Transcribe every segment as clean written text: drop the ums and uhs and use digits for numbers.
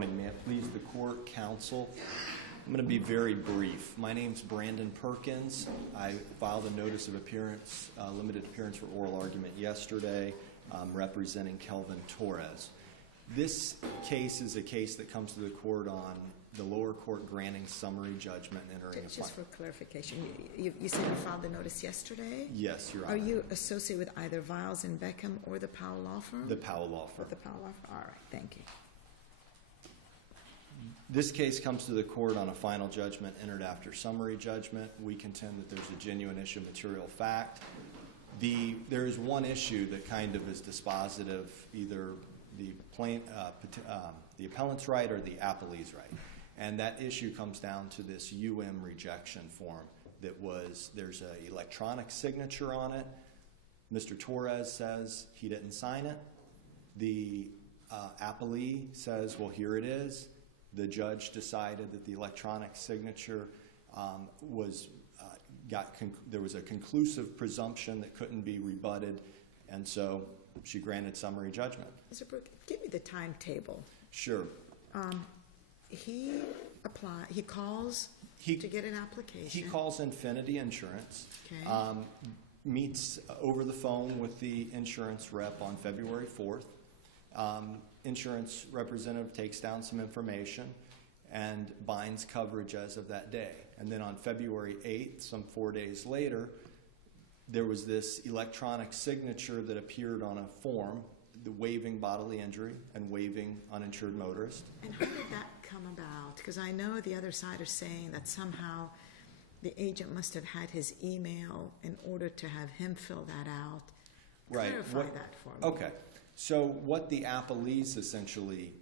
morning. May it please the court, counsel. I'm going to be very brief. My name's Brandon Perkins. I filed a notice of appearance, limited appearance for oral argument yesterday, representing Kelvin Torres. This case is a case that comes to the court on the lower court granting summary judgment and entering a final. Just for clarification, you said you filed the notice yesterday? Yes, Your Honor. Are you associated with either Viles and Beckham or the Powell Law Firm? The Powell Law Firm. The Powell Law Firm. All right, thank you. This case comes to the court on a final judgment entered after summary judgment. We contend that there's a genuine issue of material fact. There is one issue that kind of is dispositive, either the appellant's right or the appellee's right. And that issue comes down to this rejection form there's an electronic signature on it. Mr. Torres says he didn't sign it. The appellee says, well, here it is. The judge decided that the electronic signature there was a conclusive presumption that couldn't be rebutted, and so she granted summary judgment. Mr. Brook, give me the timetable. Sure. He calls to get an application. He calls Infinity Insurance, Okay. Meets over the phone with the insurance rep on February 4th. Insurance representative takes down some information and binds coverage as of that day. And then on February 8th, some 4 days later, there was this electronic signature that appeared on a form, the waiving bodily injury and waiving uninsured motorist. And how did that come about? Because I know the other side are saying that somehow the agent must have had his email in order to have him fill that out. Right. Clarify that for me. Okay. So what the appellees essentially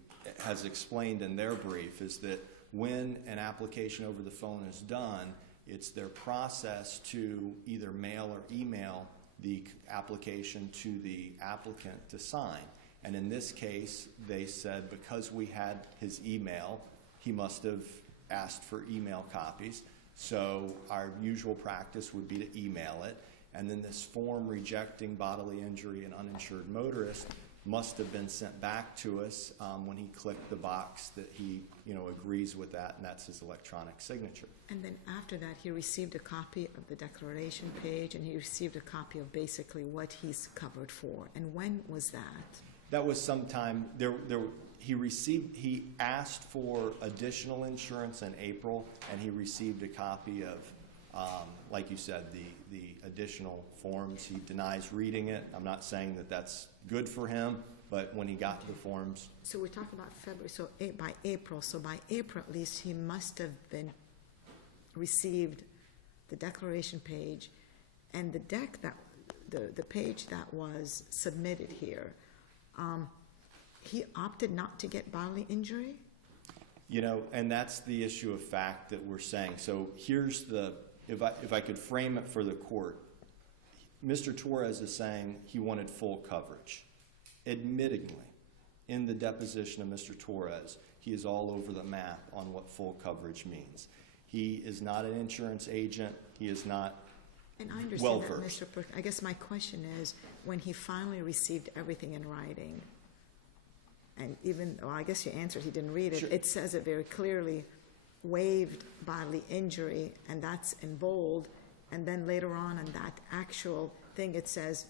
has explained in their brief is that when an application over the phone is done, it's their process to either mail or email the application to the applicant to sign. And in this case, they said because we had his email, he must have asked for email copies. So our usual practice would be to email it. And then this form rejecting bodily injury and uninsured motorist must have been sent back to us when he clicked the box that he agrees with that, and that's his electronic signature. And then after that, he received a copy of the declaration page, and he received a copy of basically what he's covered for. And when was that? That was sometime he asked for additional insurance in April, and he received a copy of, like you said, the additional forms. He denies reading it. I'm not saying that that's good for him, but when he got to the forms. So we're talking about February, so by April. So by April, at least, he must have been received the declaration page and the the page that was submitted here. He opted not to get bodily injury? And that's the issue of fact that we're saying. So here's if I could frame it for the court, Mr. Torres is saying he wanted full coverage. Admittingly, in the deposition of Mr. Torres, he is all over the map on what full coverage means. He is not an insurance agent. He is not and I understand well-versed. That, Mr. I guess my question is, when he finally received everything in writing, and I guess you answered he didn't read it, Sure. It says it very clearly, waived bodily injury, and that's in bold, and then later on in that actual thing it says,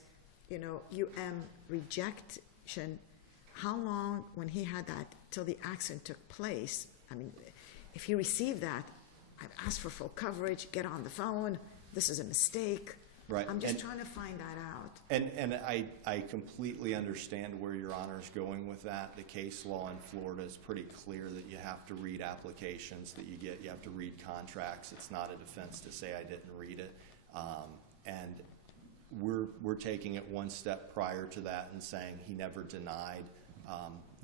rejection. How long, when he had that, till the accident took place? I mean, if he received that, I've asked for full coverage, get on the phone, this is a mistake. Right. I'm just trying to find that out. And I completely understand where Your Honor is going with that. The case law in Florida is pretty clear that you have to read applications that you get. You have to read contracts. It's not a defense to say I didn't read it. And we're taking it one step prior to that and saying he never denied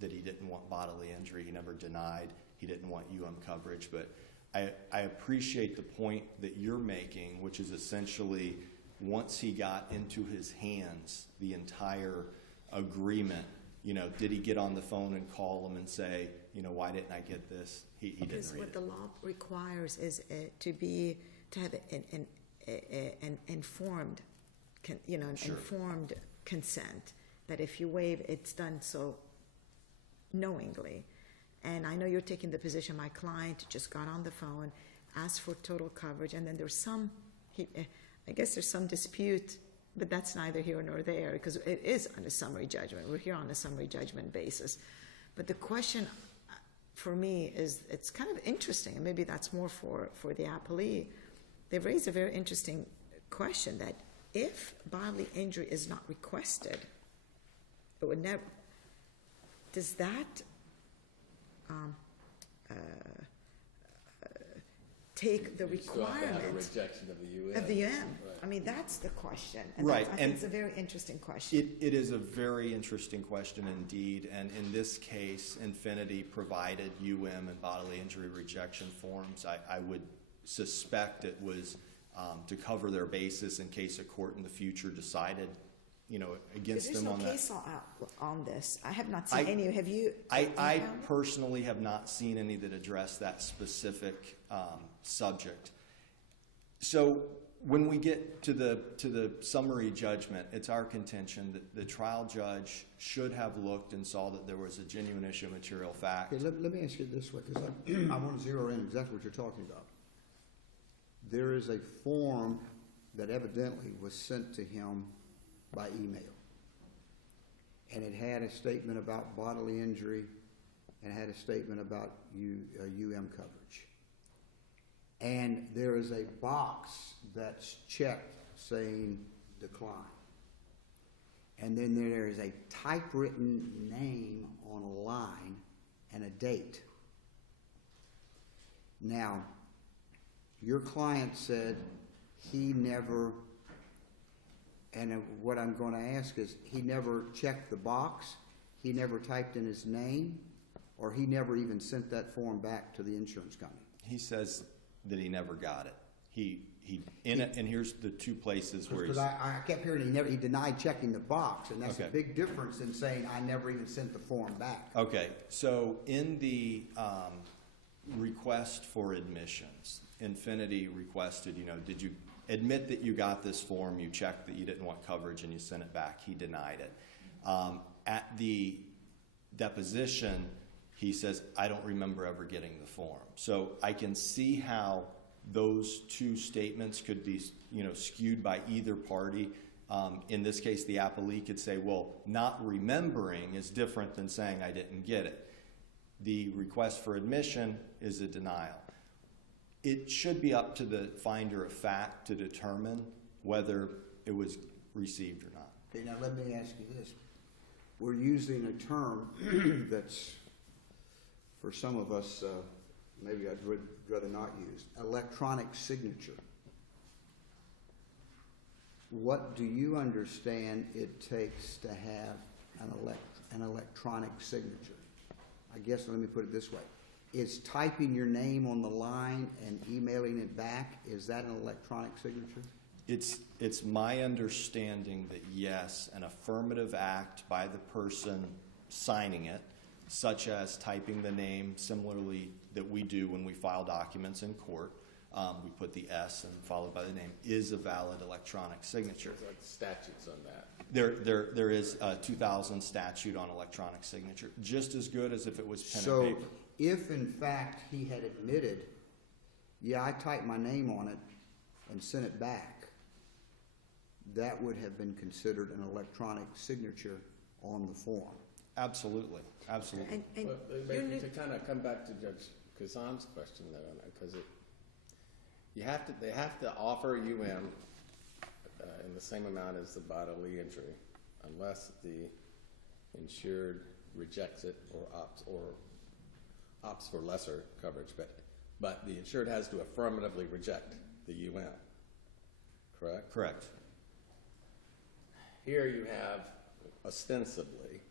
that he didn't want bodily injury. He never denied he didn't want coverage. But I appreciate the point that you're making, which is essentially once he got into his hands the entire agreement, did he get on the phone and call him and say, why didn't I get this? He didn't read it. Because what the law requires is to have an informed, informed consent. That if you waive, it's done so knowingly. And I know you're taking the position, my client just got on the phone, asked for total coverage, and then there's some, I guess there's some dispute, but that's neither here nor there, because it is on a summary judgment. We're here on a summary judgment basis. But the question for me is, it's kind of interesting, and maybe that's more for the appellee. They've raised a very interesting question that if bodily injury is not requested, it would never, does that take the You still have to have a requirement rejection of the UN. of the UN? Right. I mean, that's the question. And Right, I think and it's a very interesting question. It is a very interesting question indeed, and in this case, Infinity provided and bodily injury rejection forms. I would suspect it was to cover their basis in case a court in the future decided, against There's them no on that. case law out on this. I have not seen any. Have you? I personally have not seen any that address that specific subject. So when we get to the summary judgment, it's our contention that the trial judge should have looked and saw that there was a genuine issue of material fact. Okay, let me ask you this way, because I want to zero in exactly what you're talking about. There is a form that evidently was sent to him by email. And it had a statement about bodily injury and it had a statement about coverage. And there is a box that's checked saying decline. And then there is a typewritten name on a line and a date. Now, your client said he never, and what I'm going to ask is, he never checked the box, he never typed in his name, or he never even sent that form back to the insurance company? He says that he never got it. And here's the two places where Because I kept hearing he denied checking the box, and that's Okay. a big difference in saying I never even sent the form back. Okay, so in the request for admissions, Infinity requested, did you admit that you got this form, you checked that you didn't want coverage, and you sent it back? He denied it. At the deposition, he says, I don't remember ever getting the form. So I can see how those two statements could be, skewed by either party. In this case, the appellee could say, well, not remembering is different than saying I didn't get it. The request for admission is a denial. It should be up to the finder of fact to determine whether it was received or not. Okay, now let me ask you this. We're using a term that's, for some of us, maybe I'd rather not use, electronic signature. What do you understand it takes to have an electronic signature? I guess, let me put it this way. Is typing your name on the line and emailing it back, is that an electronic signature? It's my understanding that yes, an affirmative act by the person signing it, such as typing the name similarly that we do when we file documents in court, we put the S and followed by the name, is a valid electronic signature. There's like statutes on that. There is a 2000 statute on electronic signature, just as good as if it was pen So, and paper. if in fact he had admitted, yeah, I typed my name on it and sent it back, that would have been considered an electronic signature on the form. Absolutely, absolutely. And But to kind of come back to Judge Kazan's question though, because they have to offer in the same amount as the bodily injury, unless the insured rejects it or opts for lesser coverage. But the insured has to affirmatively reject the correct? Correct. Here you have ostensibly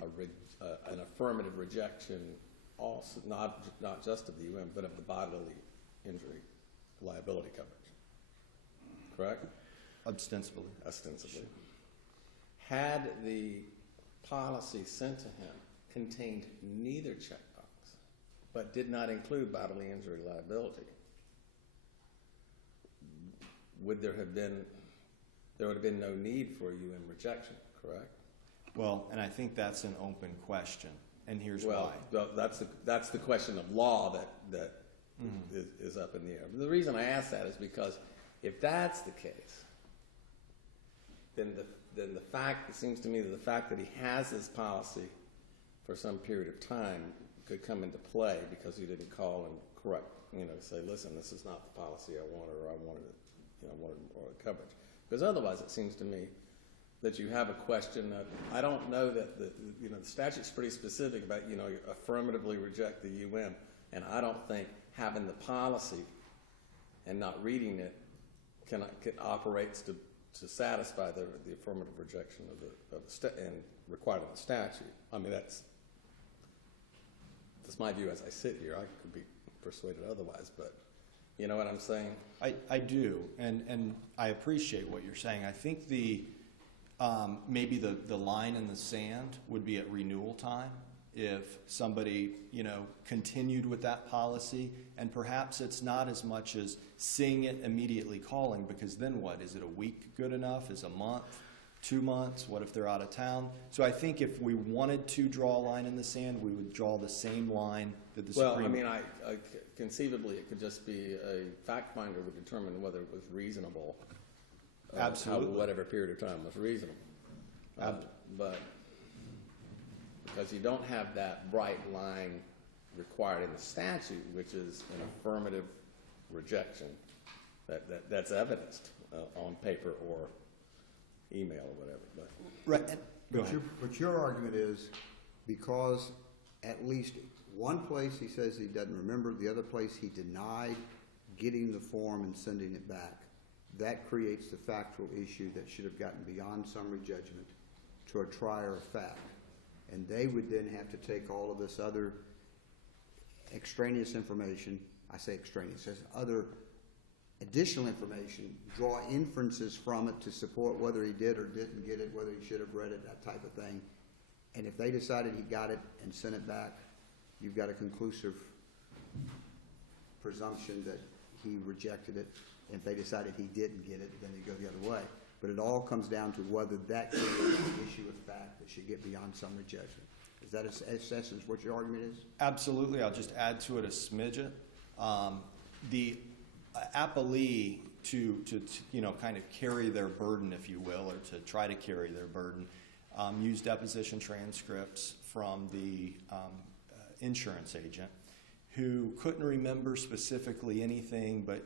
an affirmative rejection, also not just of the but of the bodily injury liability coverage. Correct? Ostensibly. Ostensibly. Had the policy sent to him contained neither checkbox, but did not include bodily injury liability, there would have been no need for rejection, correct? Well, and I think that's an open question. and here's Well, why. that's the question of law that is up in the air. The reason I ask that is because if that's the case, then the fact, it seems to me that the fact that he has this policy for some period of time could come into play because he didn't call and correct, say, listen, this is not the policy I wanted, or I wanted it, wanted more coverage. Because otherwise, it seems to me that you have a question that I don't know that the statute's pretty specific about, affirmatively reject the UM, and I don't think having the policy and not reading it operates to satisfy the affirmative rejection of the and required of the statute. I mean, that's my view as I sit here. I could be persuaded otherwise, but you know what I'm saying? I do, and I appreciate what you're saying. I think maybe the line in the sand would be at renewal time. If somebody, continued with that policy, and perhaps it's not as much as seeing it immediately calling, because then what? Is it a week good enough? Is a month? 2 months? What if they're out of town? So I think if we wanted to draw a line in the sand, we would draw the same line that the Supreme... Well, I mean, conceivably, it could just be a fact finder would determine whether it was reasonable. Absolutely. Whatever period of time was reasonable. But because you don't have that bright line required in the statute, which is an affirmative rejection that's evidenced on paper or email or whatever. But. Right. Go ahead. But your argument is because at least one place he says he doesn't remember, the other place he denied getting the form and sending it back. That creates the factual issue that should have gotten beyond summary judgment to a trier of fact. And they would then have to take all of this other extraneous information, I say extraneous, as other additional information, draw inferences from it to support whether he did or didn't get it, whether he should have read it, that type of thing. And if they decided he got it and sent it back, you've got a conclusive presumption that he rejected it. And if they decided he didn't get it, then you go the other way. But it all comes down to whether that creates an issue of fact that should get beyond summary judgment. Is that in essence what your argument is? Absolutely. I'll just add to it a smidget. The appellee to kind of carry their burden, if you will, or to try to carry their burden, use deposition transcripts from the insurance agent who couldn't remember specifically anything, but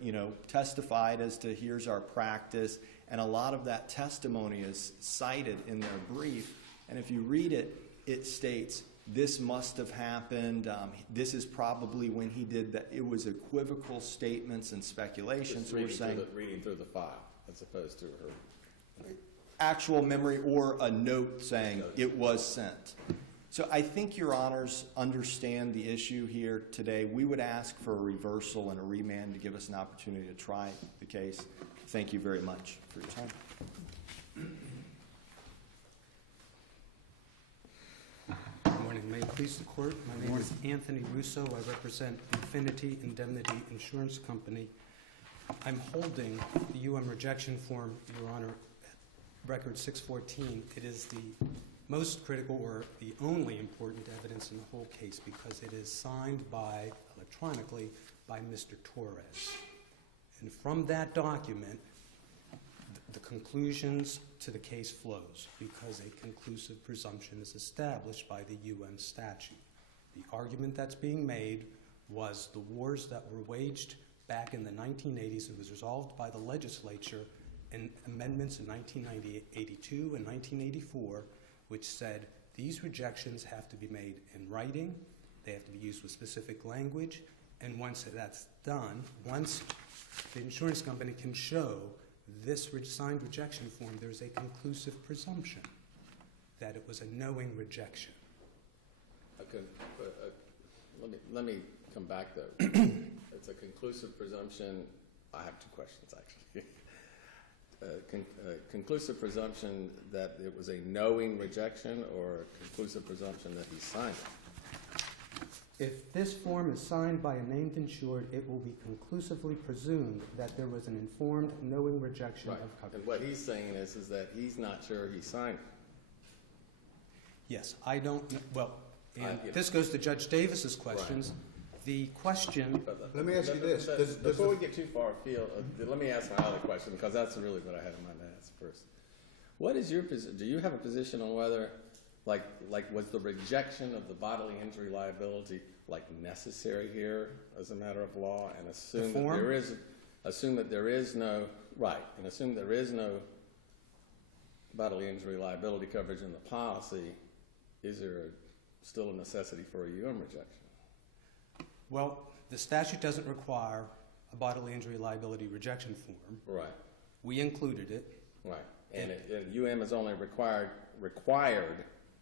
testified as to here's our practice, and a lot of that testimony is cited in their brief. And if you read it, it states this must have happened. This is probably when he did that. It was equivocal statements and speculation. Just so we're saying reading through the file as opposed to her actual memory or a note saying it was sent. So I think your honors understand the issue here today. We would ask for a reversal and a remand to give us an opportunity to try the case. Thank you very much for your time. Good morning. May it please the court. My name is Anthony Russo. I represent Infinity Indemnity Insurance Company. I'm holding the UM rejection form, Your Honor, record 614. It is the most critical or the only important evidence in the whole case because it is signed electronically by Mr. Torres. And from that document, the conclusions to the case flows because a conclusive presumption is established by the UM statute. The argument that's being made was the wars that were waged back in the 1980s and was resolved by the legislature in amendments in 1982 and 1984, which said these rejections have to be made in writing, they have to be used with specific language, and once that's done, once the insurance company can show this signed rejection form, there's a conclusive presumption that it was a knowing rejection. Okay, let me come back though. It's a conclusive presumption. I have two questions actually. Conclusive presumption that it was a knowing rejection or a conclusive presumption that he signed it? If this form is signed by a named insured, it will be conclusively presumed that there was an informed, knowing rejection of coverage. And what he's saying is that he's not sure he signed it. Yes, I don't know. Well, And this goes to Judge Davis's questions. The question, Let me ask you this. Before we get too far afield, let me ask my other question, because that's really what I had in mind to ask first. What is your position? Do you have a position on whether, like, was the rejection of the bodily injury liability necessary here as a matter of law, and assume that there is no and assume there is no bodily injury liability coverage in the policy? Is there still a necessity for a UM rejection? well, the statute doesn't require a bodily injury liability rejection form. Right. We included it. Right. And UM is only required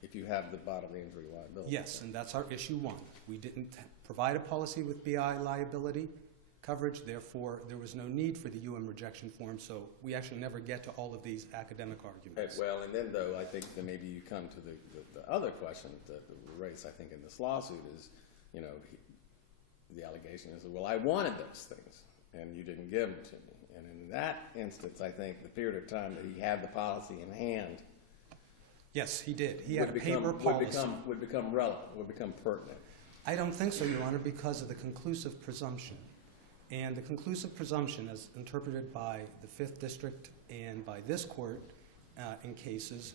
if you have the bodily injury liability. Yes, and that's our issue 1. We didn't provide a policy with BI liability coverage, therefore there was no need for the UM rejection form, so we actually never get to all of these academic arguments. Well, and then though, I think that maybe you come to the other question that we raised, I think, in this lawsuit is, the allegation is, well, I wanted those things, and you didn't give them to me. And in that instance, I think the period of time that he had the policy in hand, Yes, he did. He had a paper policy. would become relevant, would become pertinent. I don't think so, Your Honor, because of the conclusive presumption. And the conclusive presumption, as interpreted by the 5th District and by this court in cases,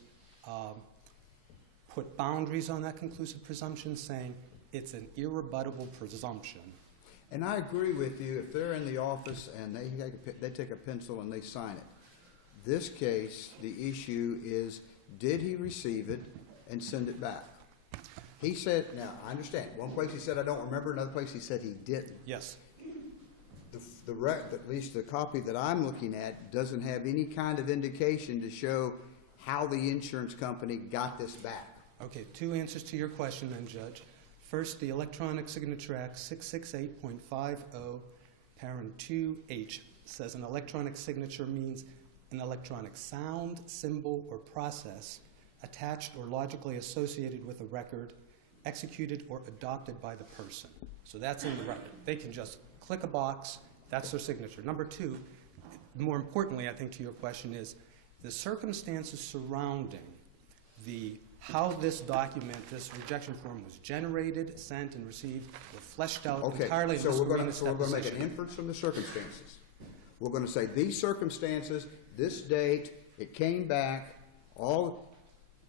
put boundaries on that conclusive presumption, saying it's an irrebuttable presumption. And I agree with you, if they're in the office and they take a pencil and they sign it. This case, the issue is, did he receive it and send it back? He said, now, I understand. One place he said, I don't remember. Another place he said he didn't. Yes. At least the copy that I'm looking at doesn't have any kind of indication to show how the insurance company got this back. Okay, 2 answers to your question then, Judge. First, the Electronic Signature Act 668.50, parent 2H, says an electronic signature means an electronic sound, symbol, or process attached or logically associated with a record, executed or adopted by the person. So that's in the record. They can just click a box, that's their signature. Number 2, more importantly, I think, to your question is the circumstances surrounding how this document, this rejection form was generated, sent, and received were fleshed out entirely in Ms. Arena's we're going to make an deposition. inference from the circumstances. We're going to say these circumstances, this date, it came back,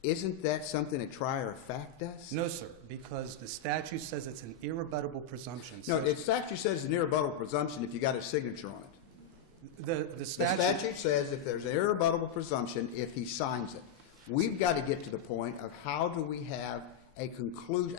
isn't that something a trier of fact does? No, sir, because the statute says it's an irrebuttable presumption. No, the statute says it's an irrebuttable presumption if you got a signature on it. The The statute, statute says if there's an irrebuttable presumption, if he signs it. We've got to get to the point of how do we have a conclusion,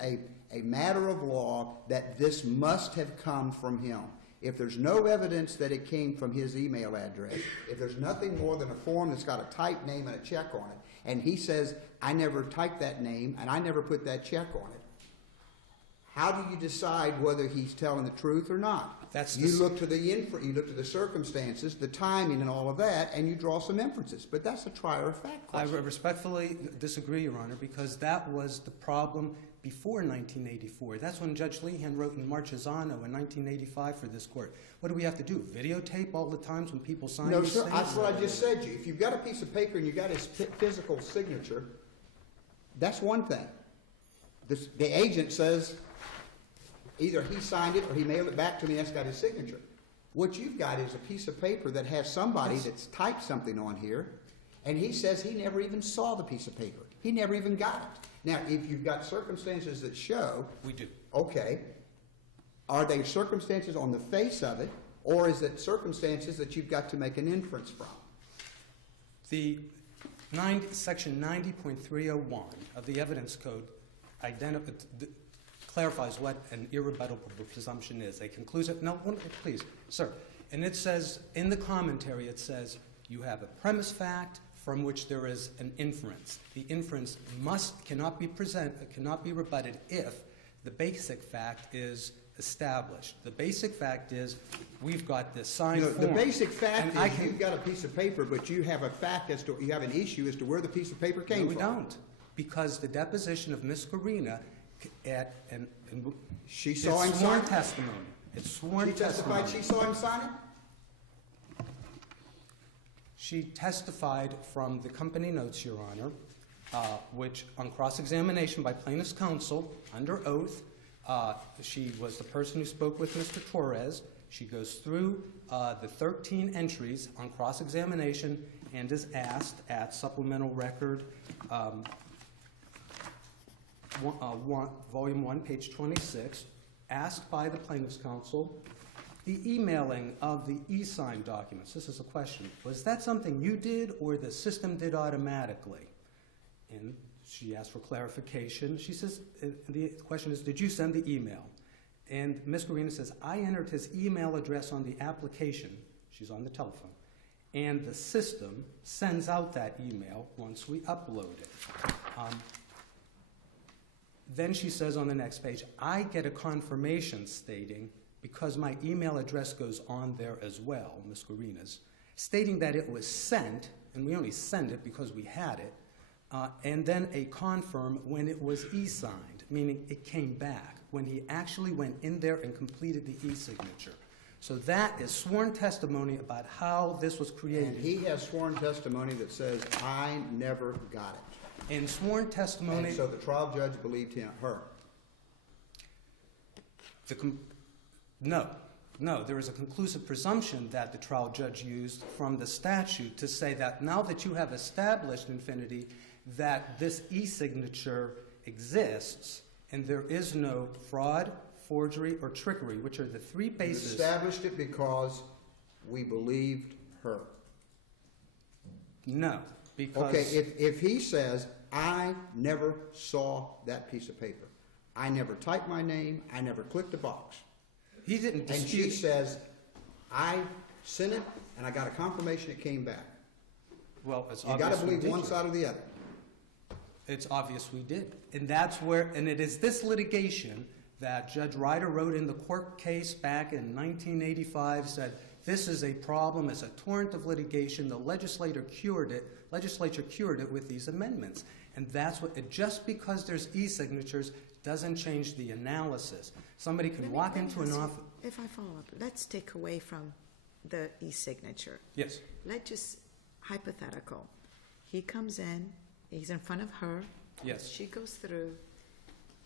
a matter of law that this must have come from him. If there's no evidence that it came from his email address, if there's nothing more than a form that's got a typed name and a check on it, and he says, I never typed that name and I never put that check on it, how do you decide whether he's telling the truth or not? You look to the circumstances, the timing and all of that, and you draw some inferences. But that's a trier of fact I question. respectfully disagree, Your Honor, because that was the problem before 1984. That's when Judge Lehan wrote in Marchesano in 1985 for this court. What do we have to do? Videotape all the times when people sign No, these sir, things? that's what I just said to you. If you've got a piece of paper and you've got his physical signature, that's one thing. The agent says either he signed it or he mailed it back to me, that's got his signature. What you've got is a piece of paper that has somebody that's typed something on here, and he says he never even saw the piece of paper. He never even got it. Now, if you've got circumstances that show... We do. Okay. Are they circumstances on the face of it, or is it circumstances that you've got to make an inference from? Section 90.301 of the Evidence Code clarifies what an irrebuttable presumption is. A conclusive... No, please, sir. And it says, in the commentary, it says, you have a premise fact from which there is an inference. The inference cannot be rebutted if the basic fact is established. The basic fact is we've got this signed form. The basic fact is you've got a piece of paper, but you have a fact you have an issue as to where the piece of paper came from. No, we don't. Because the deposition of Ms. Corina She saw him sign it? testimony. It's sworn She testimony. testified she saw him sign it? She testified from the company notes, Your Honor, which on cross-examination by plaintiff's counsel, under oath, she was the person who spoke with Mr. Torres. She goes through the 13 entries on cross-examination and is asked at supplemental record volume 1, page 26, asked by the plaintiff's counsel, the emailing of the e-sign documents. This is a question. Was that something you did or the system did automatically? And she asked for clarification. She says, the question is, did you send the email? And Ms. Garina says, I entered his email address on the application. She's on the telephone. And the system sends out that email once we upload it. Then she says on the next page, I get a confirmation stating, because my email address goes on there as well, Ms. Garina's, stating that it was sent, and we only send it because we had it, and then a confirm when it was e-signed, meaning it came back, when he actually went in there and completed the e-signature. So that is sworn testimony about how this was created. And he has sworn testimony that says, I never got it. And sworn testimony... And so the trial judge believed her. No, there is a conclusive presumption that the trial judge used from the statute to say that now that you have established, Infinity, that this e-signature exists and there is no fraud, forgery, or trickery, which are the three bases. You established it because we believed her. No, because... Okay, if he says, I never saw that piece of paper, I never typed my name, I never clicked a box. He didn't dispute. And she says, I sent it, and I got a confirmation it came back. Well, it's You obvious got to we believe did. one side or the other. It's obvious we did. And that's where, and it is this litigation that Judge Ryder wrote in the court case back in 1985, said, this is a problem, it's a torrent of litigation, the legislature cured it with these amendments. And that's what, just because there's e-signatures doesn't change the analysis. Somebody can walk into an office. If I follow up, let's take away from the e-signature. Yes. Let's just, hypothetical. He comes in, he's in front of her. Yes. She goes through,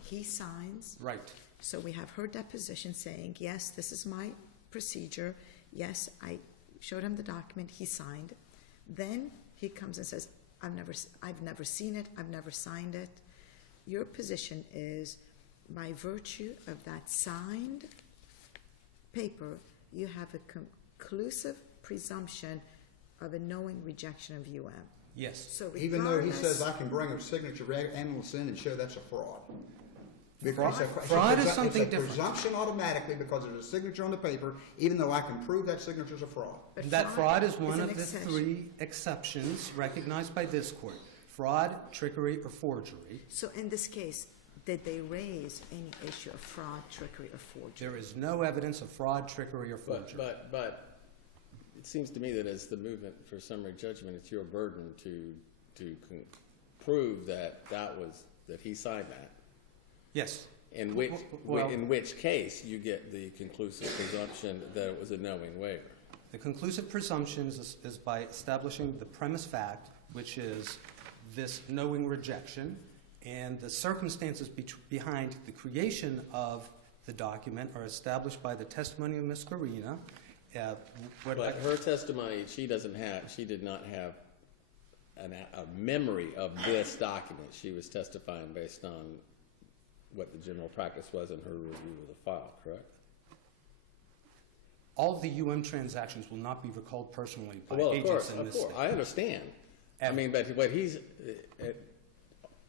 he signs. Right. So we have her deposition saying, yes, this is my procedure. Yes, I showed him the document, he signed. Then he comes and says, I've never seen it, I've never signed it. Your position is, by virtue of that signed paper, you have a conclusive presumption of a knowing rejection of UM. Yes. So Even though he regardless- says I can bring a signature analyst in and show that's a fraud. Fraud is something It's a different. presumption automatically because there's a signature on the paper, even though I can prove that signature's a fraud. But That fraud is one an of the exception. three exceptions recognized by this court. Fraud, trickery, or forgery. So in this case, did they raise any issue of fraud, trickery, or forgery? There is no evidence of fraud, trickery, or forgery. But it seems to me that as the movement for summary judgment, it's your burden to prove that he signed that. Yes. In which case you get the conclusive presumption that it was a knowing waiver. The conclusive presumption is by establishing the premise fact, which is this knowing rejection, and the circumstances behind the creation of the document are established by the testimony of Ms. Garina. But her testimony, she did not have a memory of this document. She was testifying based on what the general practice was in her review of the file, correct? All the transactions will not be recalled personally by Well, of agents course, in this of course. state. I understand. I mean, but what he's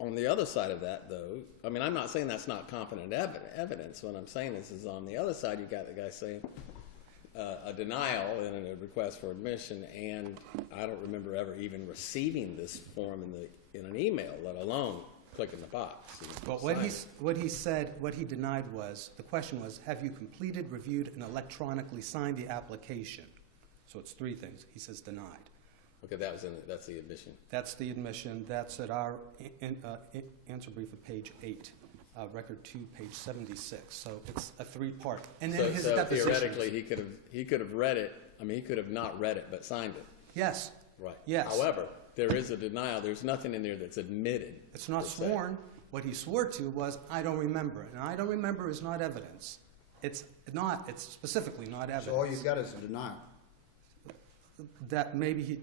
on the other side of that, though. I mean, I'm not saying that's not competent evidence. What I'm saying is on the other side, you got the guy saying a denial and a request for admission, and I don't remember ever even receiving this form in an email, let alone clicking the box. But what he said, what he denied was, the question was, have you completed, reviewed, and electronically signed the application? So it's three things. He says denied. Okay, that's the admission. That's the admission. That's at our answer brief at page 8, record 2, page 76. So it's a three-part. And then his So deposition. theoretically, he could have read it. I mean, he could have not read it but signed it. Yes. Right. Yes. However, there is a denial. There's nothing in there that's admitted. It's not per se. sworn. What he swore to was, I don't remember. And I don't remember is not evidence. It's specifically not evidence. So all you've got is a denial. That maybe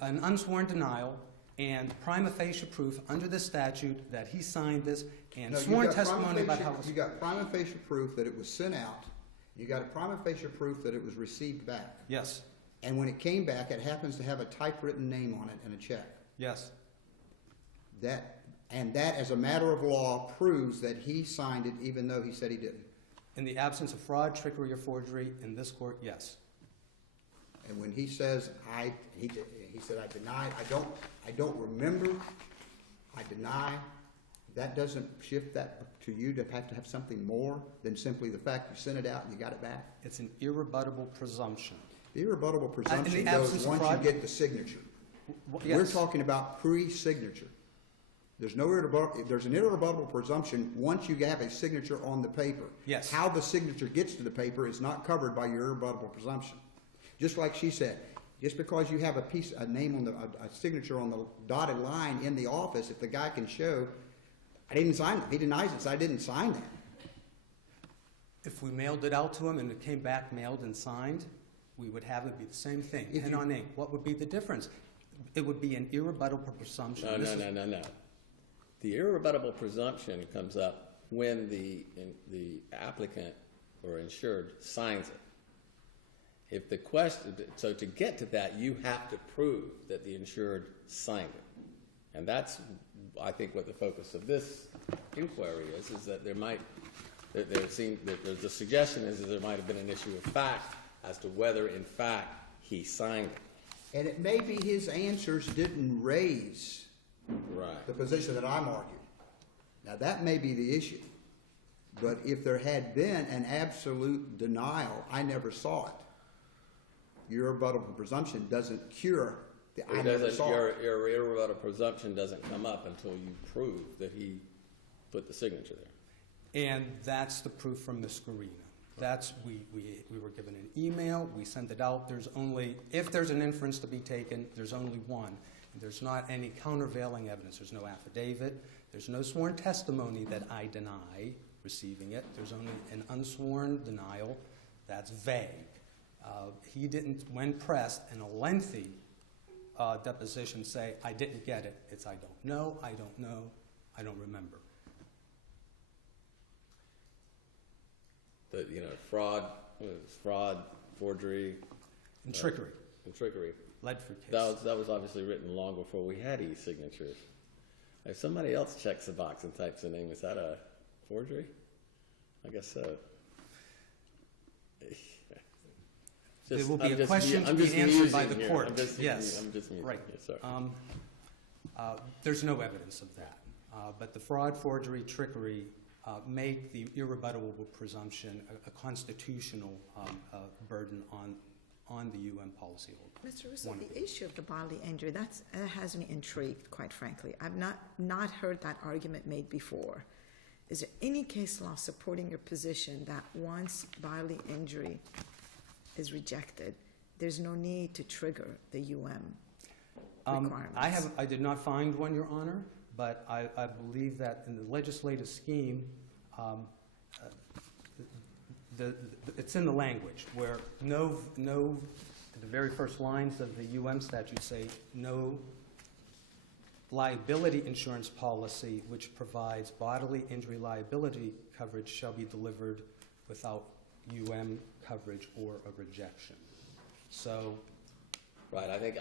an unsworn denial and prima facie proof under the statute that he signed this and No, you sworn got prima testimony about facie- how it was. You got prima facie proof that it was sent out. You got a prima facie proof that it was received back. Yes, And when it came back, it happens to have a typewritten name on it and a check. yes. That, as a matter of law, proves that he signed it even though he said he didn't. In the absence of fraud, trickery, or forgery, in this court, yes. And when he says, he said, I deny, I don't remember, I deny, that doesn't shift that to you to have something more than simply the fact you sent it out and you got it back? It's an irrebuttable presumption. The irrebuttable presumption the absence goes of once you fraud? get the signature. Yes. We're talking about pre-signature. There's an irrebuttable presumption once you have a signature on the paper. Yes. How the signature gets to the paper is not covered by your irrebuttable presumption. Just like she said, just because you have a name on a signature on the dotted line in the office, if the guy can show, I didn't sign it. He denies it, so I didn't sign that. If we mailed it out to him and it came back mailed and signed, we would have it be the same thing, If pen you- on ink. What would be the difference? It would be an irrebuttable presumption. No, This no, is- no, no, no. The irrebuttable presumption comes up when the applicant or insured signs it. If the question, so to get to that, you have to prove that the insured signed it. And that's, I think, what the focus of this inquiry is that there's a suggestion is that there might have been an issue of fact as to whether, in fact, he signed it. And it may be his answers didn't raise Right. the position that I'm arguing. Now, that may be the issue. But if there had been an absolute denial, I never saw it. Your irrebuttable presumption doesn't cure the I never saw it. Your irrebuttable presumption doesn't come up until you prove that he put the signature there. And that's the proof from Ms. Scarina. That's, we were given an email, we sent it out. If there's an inference to be taken, there's only one. There's not any countervailing evidence. There's no affidavit. There's no sworn testimony that I deny receiving it. There's only an unsworn denial that's vague. He didn't, when pressed in a lengthy deposition, say, I didn't get it. It's I don't know, I don't remember. That, fraud, forgery, And trickery, and trickery. Ledford case. That was obviously written long before we had e-signatures. If somebody else checks the box and types a name, is that a forgery? I guess so. There will be a question to be answered by the court. Yes. I'm just musing. Right. Yeah, sorry. There's no evidence of that. But the fraud, forgery, trickery make the irrebuttable presumption a constitutional burden on the UN policyholder. Mr. Russo, the issue of the bodily injury, that has me intrigued, quite frankly. I've not heard that argument made before. Is there any case law supporting your position that once bodily injury is rejected, there's no need to trigger the requirements? I did not find one, Your Honor, but I believe that in the legislative scheme, it's in the language where the very first lines of the UM statute say no liability insurance policy which provides bodily injury liability coverage shall be delivered without UM coverage or a rejection. So, Right, I think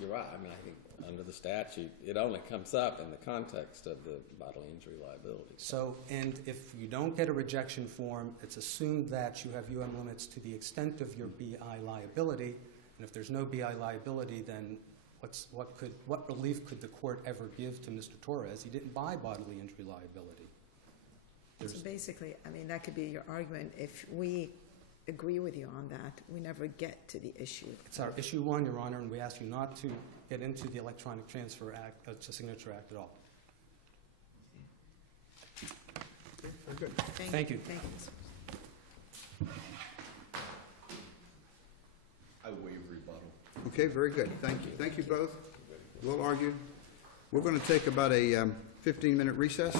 you're right. I mean, I think under the statute, it only comes up in the context of the bodily injury liability. so, and if you don't get a rejection form, it's assumed that you have UM limits to the extent of your BI liability, and if there's no BI liability, then what relief could the court ever give to Mr. Torres? He didn't buy bodily injury liability. So basically, I mean, that could be your argument. If we agree with you on that, we never get to the issue. It's our issue 1, Your Honor, and we ask you not to get into the Electronic Transfer Act, Signature Act at all. Very good. Thank you. Thank you. I waive rebuttal. Okay, very good. Thank you. Thank you both. We'll argue. We're going to take about a 15-minute recess.